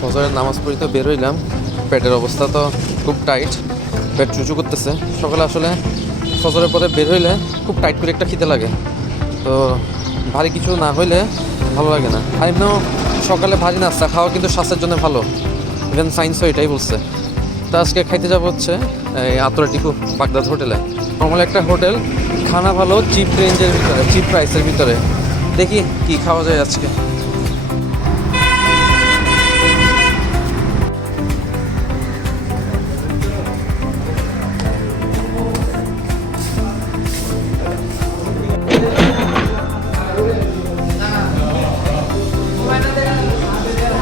ফজরের নামাজ পড়ি তো বেরোইলাম, পেটের অবস্থা তো খুব টাইট, পেট চুচু করতেছে। সকালে আসলে ফজরের পরে বের হইলে খুব টাইট করে একটা খিদে লাগে, তো ভারী কিছু না হইলে ভালো লাগে না। আর এমনিও সকালে ভারী নাস্তা খাওয়া কিন্তু স্বাস্থ্যের জন্য ভালো, ইভেন সায়েন্সও এটাই বলছে। তো আজকে খাইতে যাবো হচ্ছে এই আতরাটিকু বাগদাদ হোটেলে। নর্মাল একটা হোটেল, খানা ভালো, চিপ রেঞ্জের ভিতরে, চিপ প্রাইসের ভিতরে। দেখি কি খাওয়া যায় আজকে।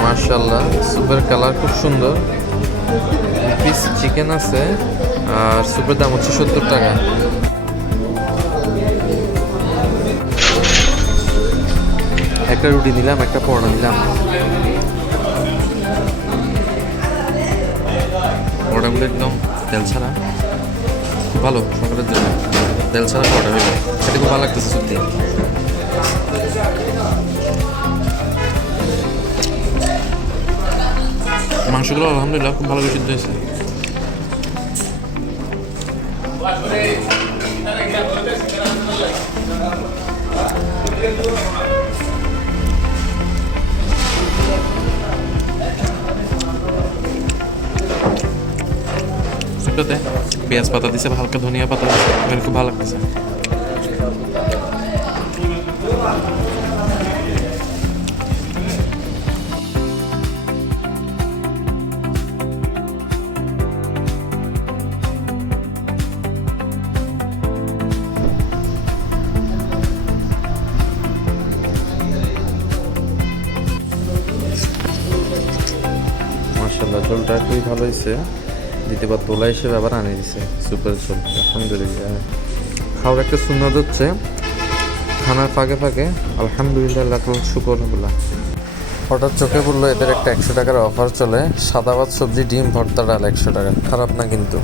মাশাআল্লাহ, সুপের কালার খুব সুন্দর। পিস চিকেন আছে আর সুপের দাম হচ্ছে 70 টাকা। একটা রুটি নিলাম, একটা পরোটা নিলাম। পরোটাগুলো একদম তেল ছাড়া, খুব ভালো সকালের জন্য। তেল ছাড়া পরোটা হইলো, খেতে খুব ভালো লাগতেছে সত্যি। মাংসগুলো আলহামদুলিল্লাহ খুব ভালো সিদ্ধ হয়েছে। সুপটাতে পেঁয়াজ পাতা দিছে, হালকা ধনিয়া পাতা, খুব ভালো লাগতেছে। মাশাআল্লাহ, ঝোলটা খুবই ভালো হয়েছে। দ্বিতীয়বার তোলা হিসেবে আবার আনিয়ে দিছে সুপের ঝোল। আলহামদুলিল্লাহ, খাওয়ার একটা সুন্নাত হচ্ছে খানার ফাঁকে ফাঁকে আলহামদুলিল্লাহ আল্লাহ শুকর বলা। হঠাৎ চোখে পড়লো এদের একটা 100 টাকার অফার চলে, সাদা ভাত, সবজি, ডিম, ভর্তা, ডাল 100 টাকা। খারাপ না কিন্তু।